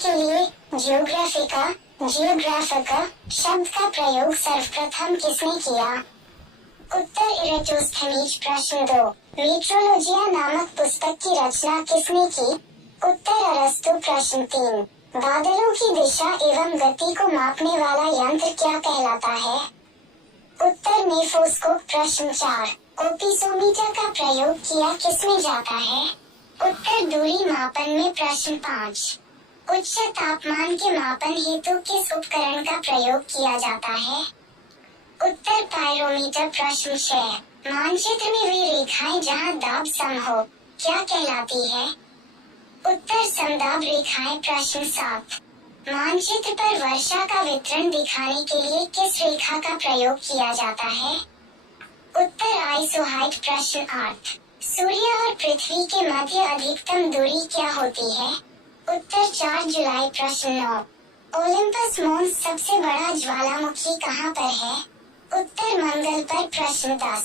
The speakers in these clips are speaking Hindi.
के लिए जियोग्राफिका शब्द का प्रयोग सर्वप्रथम किसने किया? उत्तर इरेटोस्थनीज। प्रश्न 2, मीट्रोलॉजिया नामक पुस्तक की रचना किसने की? उत्तर अरस्तु। प्रश्न 3, बादलों की दिशा एवं गति को मापने वाला यंत्र क्या कहलाता है? उत्तर नेफोस्कोप। प्रश्न 4, ओपिसोमीटर का प्रयोग किया किसमें जाता है? उत्तर दूरी मापन में। प्रश्न 5, उच्च तापमान के मापन हेतु किस उपकरण का प्रयोग किया जाता है? उत्तर पायरोमीटर। प्रश्न 6, मानचित्र में वे रेखाएं जहां दाब सम हो क्या कहलाती है? उत्तर समदाब रेखाएं। प्रश्न 7, मानचित्र पर वर्षा का वितरण दिखाने के लिए किस रेखा का प्रयोग किया जाता है? उत्तर आइसोहाइट। प्रश्न 8, सूर्य और पृथ्वी के मध्य अधिकतम दूरी क्या होती है? उत्तर 4 जुलाई। प्रश्न 9, ओलिम्पस मोन्स सबसे बड़ा ज्वालामुखी कहाँ पर है? उत्तर मंगल पर। प्रश्न 10,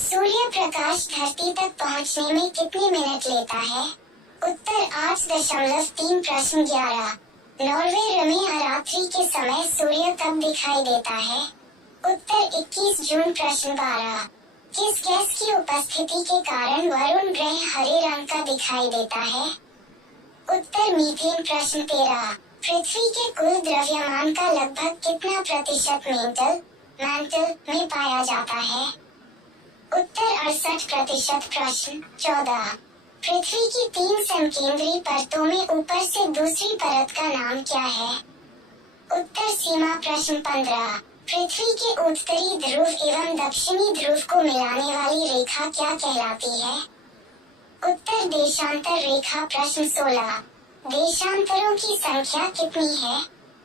सूर्य प्रकाश धरती तक पहुँचने में कितने मिनट लेता है? उत्तर 8.3। प्रश्न 11, नॉर्वे में अरात्रि के समय सूर्य कब दिखाई देता है? उत्तर 21 जून। प्रश्न 12, किस गैस की उपस्थिति के कारण वरुण ग्रह हरे रंग का दिखाई देता है? उत्तर मीथेन। प्रश्न 13, पृथ्वी के कुल द्रव्यमान का लगभग कितना प्रतिशत मैंटल में पाया जाता है? उत्तर 68%। प्रश्न 14, पृथ्वी की 3 समकेंद्री परतों में ऊपर से दूसरी परत का नाम क्या है? उत्तर सीमा। प्रश्न 15, पृथ्वी के उत्तरी ध्रुव एवं दक्षिणी ध्रुव को मिलाने वाली रेखा क्या कहलाती है? उत्तर देशांतर रेखा। प्रश्न 16, देशांतरों की संख्या कितनी है?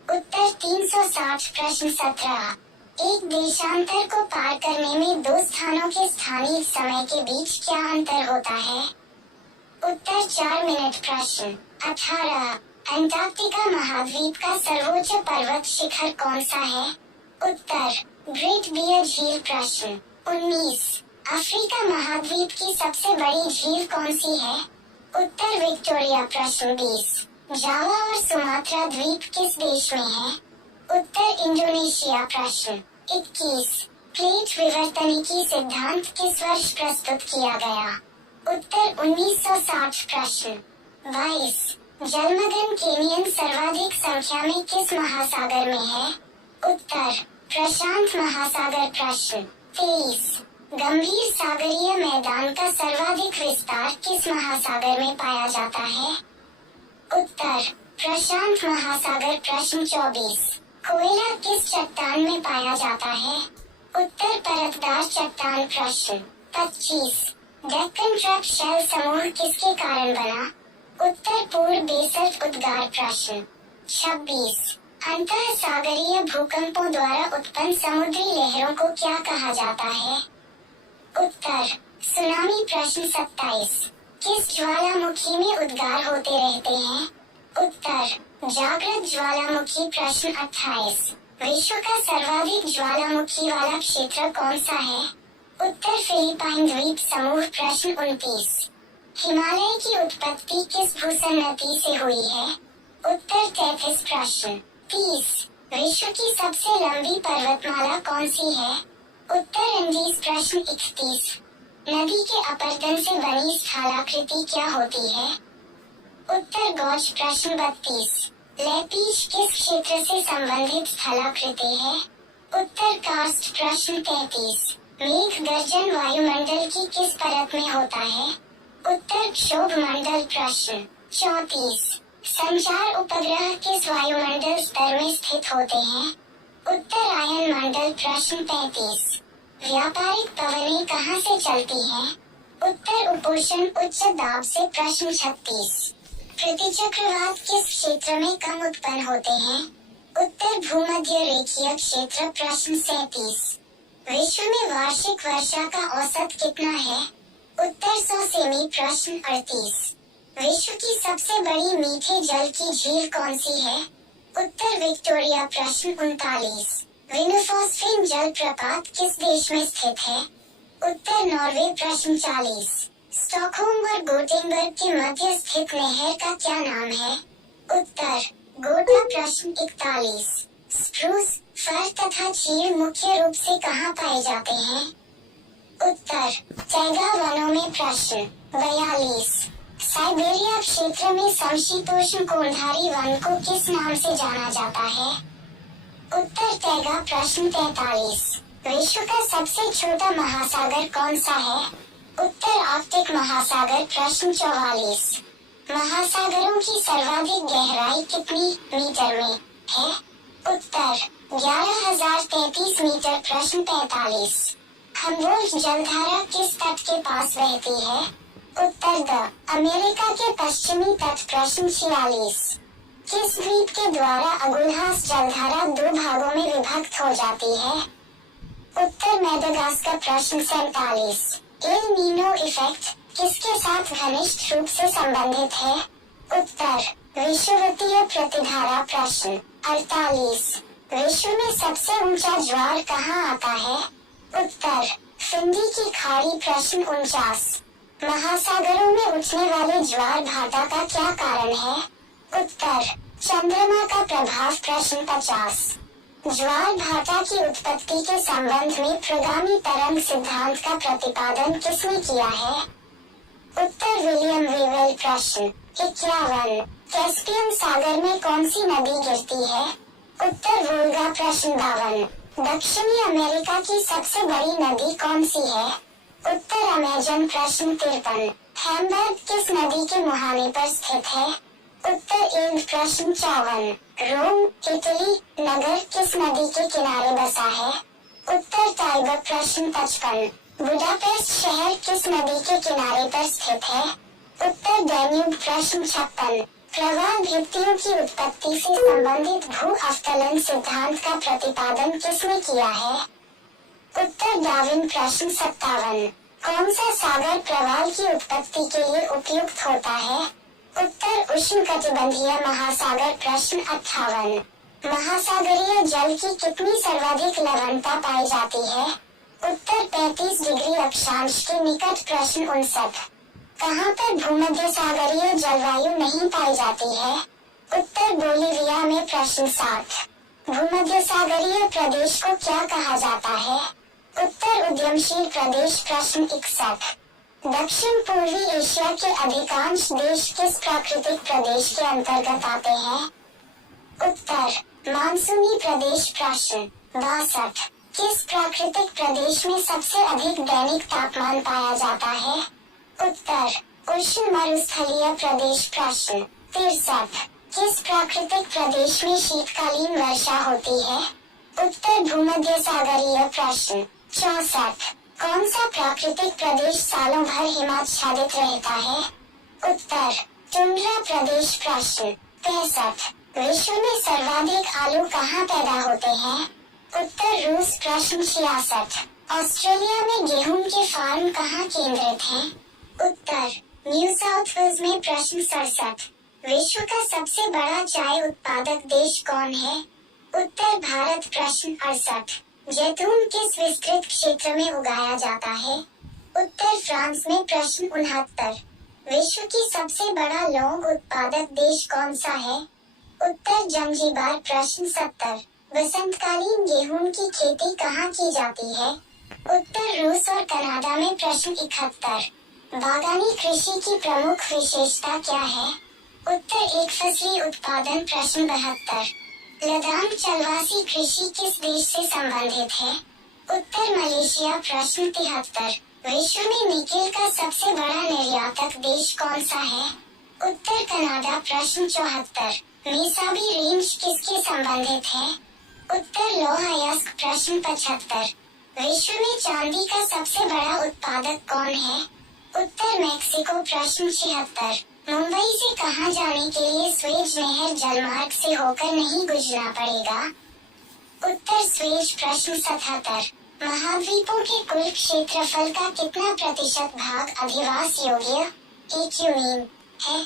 उत्तर 360। प्रश्न 17, एक देशांतर को पार करने में 2 स्थानों के स्थानीय समय के बीच क्या अंतर होता है? उत्तर 4 मिनट। प्रश्न 18, अंटार्कटिका महाद्वीप का सर्वोच्च पर्वत शिखर कौन सा है? उत्तर ग्रेट बियर झील। प्रश्न 19, अफ्रीका महाद्वीप की सबसे बड़ी झील कौन सी है? उत्तर विक्टोरिया। प्रश्न 20, जावा और सुमात्रा द्वीप किस देश में है? उत्तर इंडोनेशिया। प्रश्न 21, प्लेट विवर्तनिकी सिद्धांत किस वर्ष प्रस्तुत किया गया? उत्तर 1960। प्रश्न 22, जलमग्न केनियन सर्वाधिक संख्या में किस महासागर में है? उत्तर प्रशांत महासागर। प्रश्न 23, गंभीर सागरीय मैदान का सर्वाधिक विस्तार किस महासागर में पाया जाता है? उत्तर प्रशांत महासागर। प्रश्न 24, कोयला किस चट्टान में पाया जाता है? उत्तर परतदार चट्टान। प्रश्न 25, डेक्कन ट्रैप शेल समूह किसके कारण बना? उत्तर पूर्व बेसल्ट उद्गार। प्रश्न 26, अंतः सागरीय भूकंपों द्वारा उत्पन्न समुद्री लहरों को क्या कहा जाता है? उत्तर सुनामी। प्रश्न 27, किस ज्वालामुखी में उद्गार होते रहते हैं? उत्तर जागृत ज्वालामुखी। प्रश्न 28, विश्व का सर्वाधिक ज्वालामुखी वाला क्षेत्र कौन सा है? उत्तर फिलीपाइन द्वीप समूह। प्रश्न 29, हिमालय की उत्पत्ति किस भूसन्नति से हुई है? उत्तर तैथिस। प्रश्न 30, विश्व की सबसे लंबी पर्वतमाला कौन सी है? उत्तर अंडीज। प्रश्न 31, नदी के अपरदन से बनी स्थलाकृति क्या होती है? उत्तर गौज। प्रश्न 32, लैपीज किस क्षेत्र से संबंधित स्थलाकृति है? उत्तर कार्स्ट। प्रश्न 33, मेघ गर्जन वायुमंडल की किस परत में होता है? उत्तर क्षोभ मंडल। प्रश्न 34, संचार उपग्रह किस वायुमंडल स्तर में स्थित होते हैं? उत्तर आयन मंडल। प्रश्न 35, व्यापारिक पवनें कहाँ से चलती हैं? उत्तर उपोषण उच्च दाब से। प्रश्न 36, प्रतिचक्रवात किस क्षेत्र में कम उत्पन्न होते हैं? उत्तर भूमध्य रेखीय क्षेत्र। प्रश्न 37, विश्व में वार्षिक वर्षा का औसत कितना है? उत्तर 100 सेमी। प्रश्न 38, विश्व की सबसे बड़ी मीठे जल की झील कौन सी है? उत्तर विक्टोरिया। प्रश्न 39, विनुफॉस्फेन जलप्रपात किस देश में स्थित है? उत्तर नॉर्वे। प्रश्न 40, स्टॉकहोम और गोटेनबर्ग के मध्य स्थित नहर का क्या नाम है? उत्तर गोटा। प्रश्न 41। स्प्रूस, फर तथा चीड़ मुख्य रूप से कहाँ पाए जाते हैं? उत्तर टैगा वनों में। प्रश्न 42। साइबेरिया क्षेत्र में समशीतोष्ण कोणधारी वन को किस नाम से जाना जाता है? उत्तर टैगा। प्रश्न 43। विश्व का सबसे छोटा महासागर कौन सा है? उत्तर आर्कटिक महासागर। प्रश्न 44। महासागरों की सर्वाधिक गहराई कितनी मीटर में है? उत्तर 11,033 मीटर। प्रश्न 45। हम्बोल्ट जलधारा किस तट के पास बहती है? उत्तर द अमेरिका के पश्चिमी तट। प्रश्न 46। किस द्वीप के द्वारा अगुल्हास जलधारा दो भागों में विभक्त हो जाती है? उत्तर मेडागास्कर। प्रश्न 47। एल नीनो इफेक्ट किसके साथ घनिष्ठ रूप से संबंधित है? उत्तर विषुवतीय प्रतिधारा। प्रश्न 48। विश्व में सबसे ऊंचा ज्वार कहाँ आता है? उत्तर फिंदी की खाड़ी। प्रश्न 49। महासागरों में उठने वाले ज्वार भाटा का क्या कारण है? उत्तर चंद्रमा का प्रभाव। प्रश्न 50। ज्वार भाटा की उत्पत्ति के संबंध में प्रगामी तरंग सिद्धांत का प्रतिपादन किसने किया है? उत्तर विलियम वेवेल। प्रश्न 51। कैस्पियन सागर में कौन सी नदी गिरती है? उत्तर वोल्गा। प्रश्न 52। दक्षिणी अमेरिका की सबसे बड़ी नदी कौन सी है? उत्तर अमेजन। प्रश्न 53। हैम्बर्ग किस नदी के मुहाने पर स्थित है? उत्तर एल्ब। प्रश्न 54। रोम इटली नगर किस नदी के किनारे बसा है? उत्तर टाइबर। प्रश्न 55। बुडापेस्ट शहर किस नदी के किनारे पर स्थित है? उत्तर डैन्यूब। प्रश्न 56। प्रवाल भित्तियों की उत्पत्ति से संबंधित भू अवतलन सिद्धांत का प्रतिपादन किसने किया है? उत्तर डार्विन। प्रश्न 57। कौन सा सागर प्रवाल की उत्पत्ति के लिए उपयुक्त होता है? उत्तर उष्णकटिबंधीय महासागर। प्रश्न 58। महासागरीय जल की कितनी सर्वाधिक लवणता पाई जाती है? उत्तर 35 डिग्री अक्षांश के निकट। प्रश्न 59। कहाँ पर भूमध्य सागरीय जलवायु नहीं पाई जाती है? उत्तर बोलिविया में। प्रश्न 60। भूमध्य सागरीय प्रदेश को क्या कहा जाता है? उत्तर उद्यमशील प्रदेश। प्रश्न 61। दक्षिण पूर्वी एशिया के अधिकांश देश किस प्राकृतिक प्रदेश के अंतर्गत आते हैं? उत्तर मानसूनी प्रदेश। प्रश्न 62। किस प्राकृतिक प्रदेश में सबसे अधिक दैनिक तापमान पाया जाता है? उत्तर उष्ण मरुस्थलीय प्रदेश। प्रश्न 63। किस प्राकृतिक प्रदेश में शीतकालीन वर्षा होती है? उत्तर भूमध्य सागरीय। प्रश्न 64। कौन सा प्राकृतिक प्रदेश सालों भर हिमाच्छादित रहता है? उत्तर टुंड्रा प्रदेश। प्रश्न 65। विश्व में सर्वाधिक आलू कहाँ पैदा होते हैं? उत्तर रूस। प्रश्न 66। ऑस्ट्रेलिया में गेहूं के फार्म कहाँ केंद्रित हैं? उत्तर न्यू साउथ वेल्स में। प्रश्न 67। विश्व का सबसे बड़ा चाय उत्पादक देश कौन है? उत्तर भारत। प्रश्न 68। जैतून किस विस्तृत क्षेत्र में उगाया जाता है? उत्तर फ्रांस में। प्रश्न 69। विश्व की सबसे बड़ा लौंग उत्पादक देश कौन सा है? उत्तर जंजीबार। प्रश्न 70। बसंतकालीन गेहूं की खेती कहाँ की जाती है? उत्तर रूस और कनाडा में। प्रश्न 71। बागानी कृषि की प्रमुख विशेषता क्या है? उत्तर एक फसली उत्पादन। प्रश्न 72। लदान चलवासी कृषि किस देश से संबंधित है? उत्तर मलेशिया। प्रश्न 73। विश्व में निकेल का सबसे बड़ा निर्यातक देश कौन सा है? उत्तर कनाडा। प्रश्न 74। मेसाबी रेंज किसके संबंधित है? उत्तर लौह अयस्क। प्रश्न 75। विश्व में चांदी का सबसे बड़ा उत्पादक कौन है? उत्तर मैक्सिको। प्रश्न 76। मुंबई से कहां जाने के लिए स्वेज नहर जलमार्ग से होकर नहीं गुजरना पड़ेगा? उत्तर स्वेज। प्रश्न 77। महाद्वीपों के कुल क्षेत्रफल का कितना प्रतिशत भाग अधिवास योग्य एक्यूमीन है?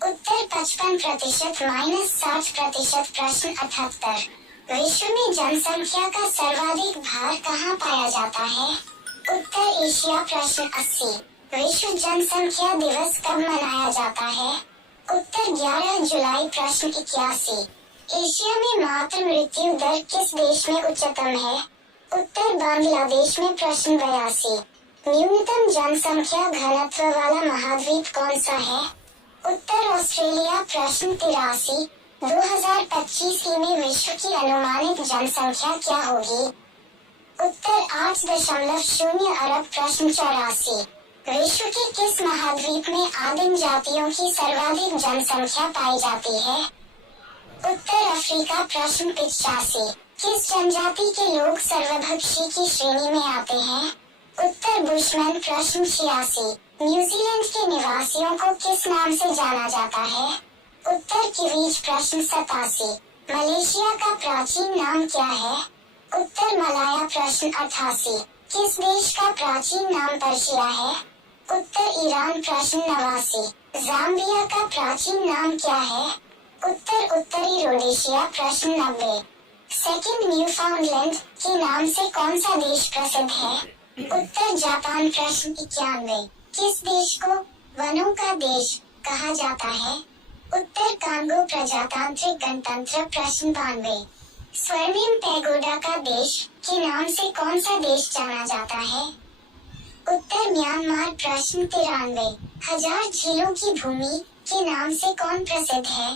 उत्तर 55% -60%। प्रश्न 78। विश्व में जनसंख्या का सर्वाधिक भार कहाँ पाया जाता है? उत्तर एशिया। प्रश्न 80। विश्व जनसंख्या दिवस कब मनाया जाता है? उत्तर 11 जुलाई प्रश्न 81। एशिया में मातृ मृत्यु दर किस देश में उच्चतम है? उत्तर बांग्लादेश में प्रश्न 82। न्यूनतम जनसंख्या घनत्व वाला महाद्वीप कौन सा है? उत्तर ऑस्ट्रेलिया प्रश्न 83। 2025 में विश्व की अनुमानित जनसंख्या क्या होगी? उत्तर 8.0 अरब प्रश्न 84। विश्व के किस महाद्वीप में आदिम जातियों की सर्वाधिक जनसंख्या पाई जाती है? उत्तर अफ्रीका प्रश्न 85। किस जनजाति के लोग सर्वभक्षी की श्रेणी में आते हैं? उत्तर बुशमैन प्रश्न 86। न्यूजीलैंड के निवासियों को किस नाम से जाना जाता है? उत्तर किवीज प्रश्न 87। मलेशिया का प्राचीन नाम क्या है? उत्तर मलाया प्रश्न 88। किस देश का प्राचीन नाम पर्शिया है? उत्तर ईरान प्रश्न 89। जाम्बिया का प्राचीन नाम क्या है? उत्तर उत्तरी रोडेशिया प्रश्न 90। सेकंड न्यूफाउंडलैंड के नाम से कौन सा देश प्रसिद्ध है? उत्तर जापान प्रश्न 91। किस देश को वनों का देश कहा जाता है? उत्तर कांगो प्रजातांत्रिक गणतंत्र प्रश्न 92। स्वर्णिम पैगोडा का देश के नाम से कौन सा देश जाना जाता है? उत्तर म्यांमार प्रश्न 93। 1000 झीलों की भूमि के नाम से कौन प्रसिद्ध है?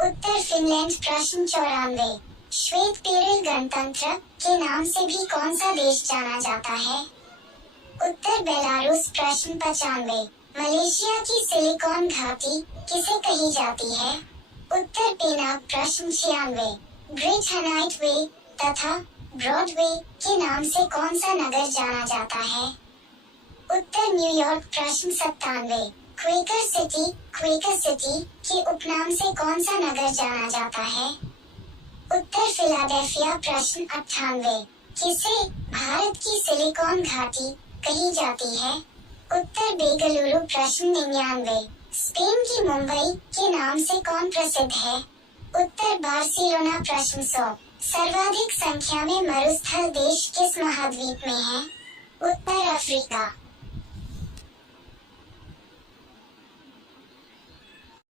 उत्तर फिनलैंड प्रश्न 94। श्वेत पेरिल गणतंत्र के नाम से भी कौन सा देश जाना जाता है? उत्तर बेलारूस प्रश्न 95। मलेशिया की सिलिकॉन घाटी किसे कही जाती है? उत्तर पेनांग प्रश्न 96। ग्रेट हनाइट वे तथा ब्रॉडवे के नाम से कौन सा नगर जाना जाता है? उत्तर न्यूयॉर्क प्रश्न 97। क्वेकर सिटी के उपनाम से कौन सा नगर जाना जाता है? उत्तर फिलाडेल्फिया प्रश्न 98। किसे भारत की सिलिकॉन घाटी कही जाती है? उत्तर बेंगलुरु प्रश्न 99। स्पेन की मुंबई के नाम से कौन प्रसिद्ध है? उत्तर बार्सिलोना प्रश्न 100। सर्वाधिक संख्या में मरुस्थल देश किस महाद्वीप में है? उत्तर अफ्रीका।